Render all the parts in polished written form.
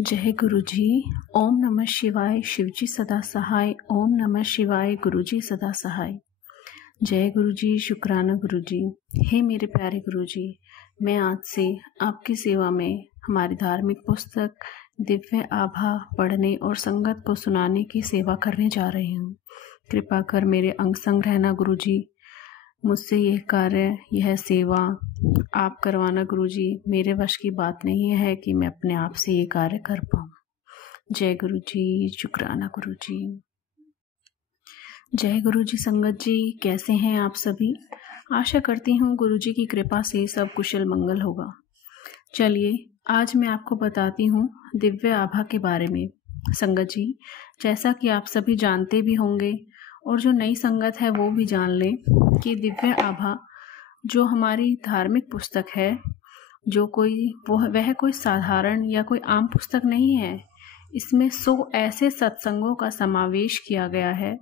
जय गुरु जी। ओम नमः शिवाय। शिवजी सदा सहाय। ओम नमः शिवाय। गुरु जी सदा सहाय। जय गुरु जी। शुक्राना गुरु जी। हे मेरे प्यारे गुरु जी, मैं आज से आपकी सेवा में हमारी धार्मिक पुस्तक दिव्य आभा पढ़ने और संगत को सुनाने की सेवा करने जा रही हूँ। कृपा कर मेरे अंग संग रहना गुरु जी। मुझसे यह कार्य, यह सेवा आप करवाना गुरु जी। मेरे वश की बात नहीं है कि मैं अपने आप से ये कार्य कर पाऊँ। जय गुरु जी। शुक्राना गुरु जी। जय गुरु जी। संगत जी, कैसे हैं आप सभी? आशा करती हूँ गुरु जी की कृपा से सब कुशल मंगल होगा। चलिए आज मैं आपको बताती हूँ दिव्य आभा के बारे में। संगत जी, जैसा कि आप सभी जानते भी होंगे और जो नई संगत है वो भी जान लें कि दिव्य आभा जो हमारी धार्मिक पुस्तक है, जो वह कोई साधारण या कोई आम पुस्तक नहीं है। इसमें 100 ऐसे सत्संगों का समावेश किया गया है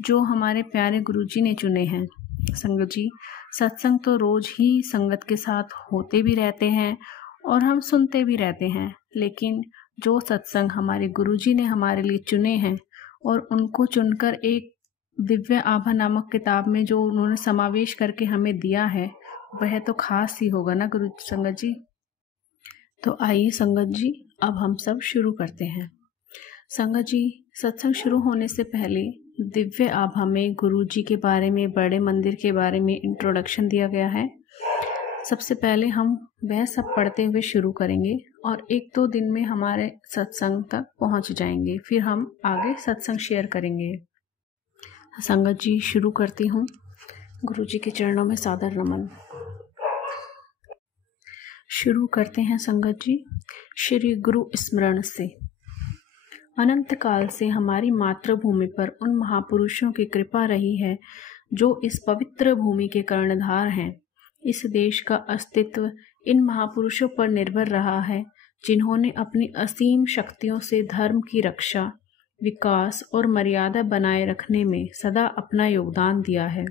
जो हमारे प्यारे गुरुजी ने चुने हैं। संगत जी, सत्संग तो रोज ही संगत के साथ होते भी रहते हैं और हम सुनते भी रहते हैं, लेकिन जो सत्संग हमारे गुरुजी ने हमारे लिए चुने हैं और उनको चुनकर एक दिव्य आभा नामक किताब में जो उन्होंने समावेश करके हमें दिया है, वह तो खास ही होगा ना गुरु संगत जी। तो आइए संगत जी, अब हम सब शुरू करते हैं। संगत जी, सत्संग शुरू होने से पहले दिव्य आभा में गुरु जी के बारे में, बड़े मंदिर के बारे में इंट्रोडक्शन दिया गया है। सबसे पहले हम वह सब पढ़ते हुए शुरू करेंगे और 1-2 दिन में हमारे सत्संग तक पहुंच जाएंगे। फिर हम आगे सत्संग शेयर करेंगे। संगत जी, शुरू करती हूँ। गुरु जी के चरणों में सादर नमन। शुरू करते हैं संगत जी श्री गुरु स्मरण से। अनंत काल से हमारी मातृभूमि पर उन महापुरुषों की कृपा रही है जो इस पवित्र भूमि के कर्णधार हैं। इस देश का अस्तित्व इन महापुरुषों पर निर्भर रहा है, जिन्होंने अपनी असीम शक्तियों से धर्म की रक्षा, विकास और मर्यादा बनाए रखने में सदा अपना योगदान दिया है।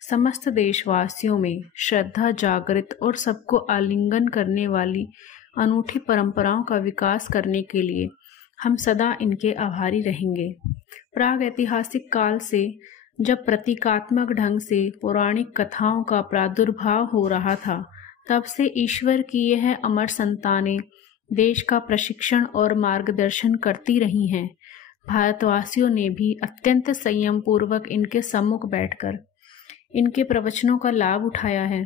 समस्त देशवासियों में श्रद्धा जागृत और सबको आलिंगन करने वाली अनूठी परंपराओं का विकास करने के लिए हम सदा इनके आभारी रहेंगे। प्राग ऐतिहासिक काल से जब प्रतीकात्मक ढंग से पौराणिक कथाओं का प्रादुर्भाव हो रहा था, तब से ईश्वर की यह अमर संतानें देश का प्रशिक्षण और मार्गदर्शन करती रही हैं। भारतवासियों ने भी अत्यंत संयम पूर्वक इनके सम्मुख बैठकर इनके प्रवचनों का लाभ उठाया है।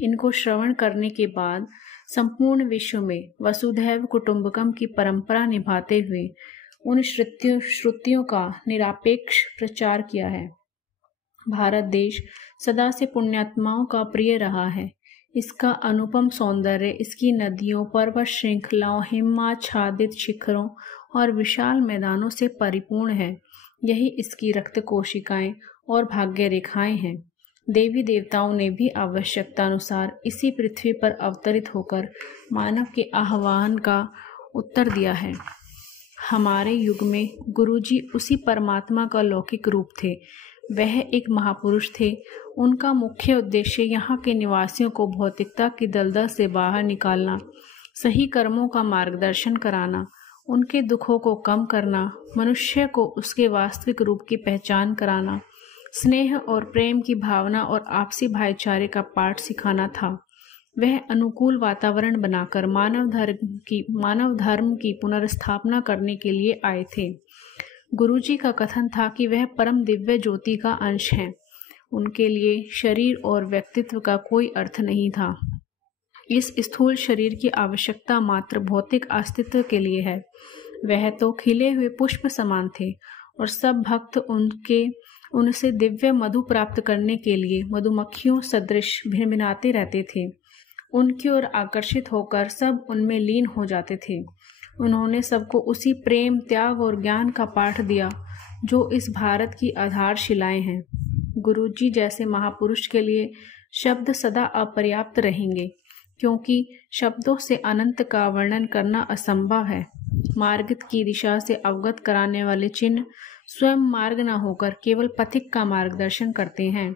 इनको श्रवण करने के बाद संपूर्ण विश्व में वसुधैव कुटुंबकम की परंपरा निभाते हुए उन श्रुतियों का निरपेक्ष प्रचार किया है। भारत देश सदा से पुण्यात्माओं का प्रिय रहा है। इसका अनुपम सौंदर्य इसकी नदियों, पर्वत श्रृंखलाओं, हिमाच्छादित शिखरों और विशाल मैदानों से परिपूर्ण है। यही इसकी रक्त कोशिकाएं और भाग्य रेखाएं हैं। देवी देवताओं ने भी आवश्यकता अनुसार इसी पृथ्वी पर अवतरित होकर मानव के आह्वान का उत्तर दिया है। हमारे युग में गुरुजी उसी परमात्मा का लौकिक रूप थे। वह एक महापुरुष थे। उनका मुख्य उद्देश्य यहाँ के निवासियों को भौतिकता की दलदल से बाहर निकालना, सही कर्मों का मार्गदर्शन कराना, उनके दुखों को कम करना, मनुष्य को उसके वास्तविक रूप की पहचान कराना, स्नेह और प्रेम की भावना और आपसी भाईचारे का पाठ सिखाना था। वह अनुकूल वातावरण बनाकर मानव धर्म की पुनर्स्थापना करने के लिए आए थे। गुरुजी का कथन था कि वह परम दिव्य ज्योति का अंश हैं। उनके लिए शरीर और व्यक्तित्व का कोई अर्थ नहीं था। इस स्थूल शरीर की आवश्यकता मात्र भौतिक अस्तित्व के लिए है। वह तो खिले हुए पुष्प समान थे और सब भक्त उनसे दिव्य मधु प्राप्त करने के लिए मधुमक्खियों सदृश भिनभिनाते रहते थे। उनकी ओर आकर्षित होकर सब उनमें लीन हो जाते थे। उन्होंने सबको उसी प्रेम, त्याग और ज्ञान का पाठ दिया जो इस भारत की आधारशिलाएं हैं। गुरुजी जैसे महापुरुष के लिए शब्द सदा अपर्याप्त रहेंगे, क्योंकि शब्दों से अनंत का वर्णन करना असंभव है। मार्ग की दिशा से अवगत कराने वाले चिन्ह स्वयं मार्ग न होकर केवल पथिक का मार्गदर्शन करते हैं।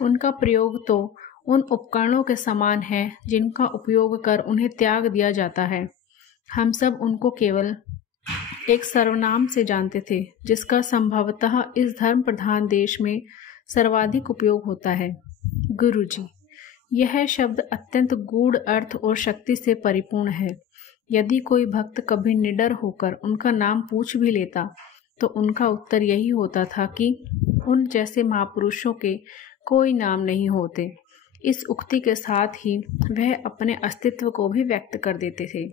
उनका प्रयोग तो उन उपकरणों के समान है जिनका उपयोग कर उन्हें त्याग दिया जाता है। हम सब उनको केवल एक सर्वनाम से जानते थे, जिसका संभवतः इस धर्म प्रधान देश में सर्वाधिक उपयोग होता है, गुरुजी। यह शब्द अत्यंत गूढ़ अर्थ और शक्ति से परिपूर्ण है। यदि कोई भक्त कभी निडर होकर उनका नाम पूछ भी लेता तो उनका उत्तर यही होता था कि उन जैसे महापुरुषों के कोई नाम नहीं होते। इस उक्ति के साथ ही वह अपने अस्तित्व को भी व्यक्त कर देते थे।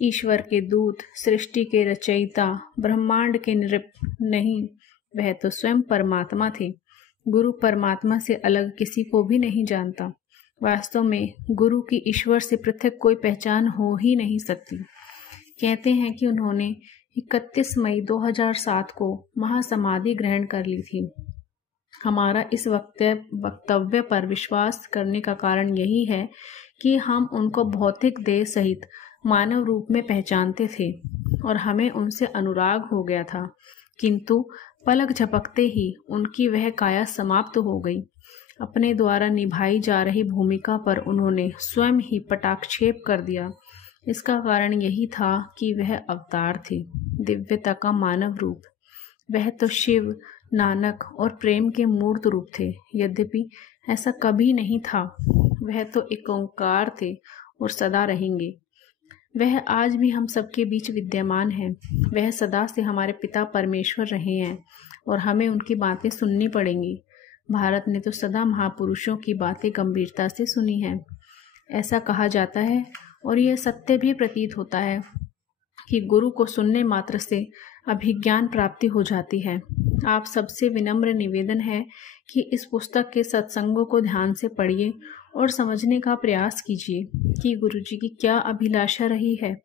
ईश्वर के दूत, सृष्टि के रचयिता, ब्रह्मांड के निरप नहीं, वह तो स्वयं परमात्मा थे। गुरु परमात्मा से अलग किसी को भी नहीं जानता। वास्तव में गुरु की ईश्वर से पृथक कोई पहचान हो ही नहीं सकती। कहते हैं कि उन्होंने 31 मई 2007 को महासमाधि ग्रहण कर ली थी। हमारा इस वक्तव्य पर विश्वास करने का कारण यही है कि हम उनको भौतिक देह सहित मानव रूप में पहचानते थे और हमें उनसे अनुराग हो गया था, किंतु पलक झपकते ही उनकी वह काया समाप्त हो गई। अपने द्वारा निभाई जा रही भूमिका पर उन्होंने स्वयं ही पटाक्षेप कर दिया। इसका कारण यही था कि वह अवतार थे, दिव्यता का मानव रूप। वह तो शिव, नानक और प्रेम के मूर्त रूप थे। यद्यपि ऐसा कभी नहीं था। वह तो एक ओंकार थे और सदा रहेंगे। वह आज भी हम सबके बीच विद्यमान हैं। वह सदा से हमारे पिता परमेश्वर रहे हैं और हमें उनकी बातें सुननी पड़ेंगी। भारत ने तो सदा महापुरुषों की बातें गंभीरता से सुनी हैं। ऐसा कहा जाता है और यह सत्य भी प्रतीत होता है कि गुरु को सुनने मात्र से अभिज्ञान प्राप्ति हो जाती है। आप सबसे विनम्र निवेदन है कि इस पुस्तक के सत्संगों को ध्यान से पढ़िए और समझने का प्रयास कीजिए कि गुरुजी की क्या अभिलाषा रही है।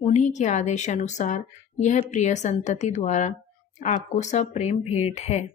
उन्हीं के आदेश अनुसार यह प्रिय संतति द्वारा आपको सब प्रेम भेंट है।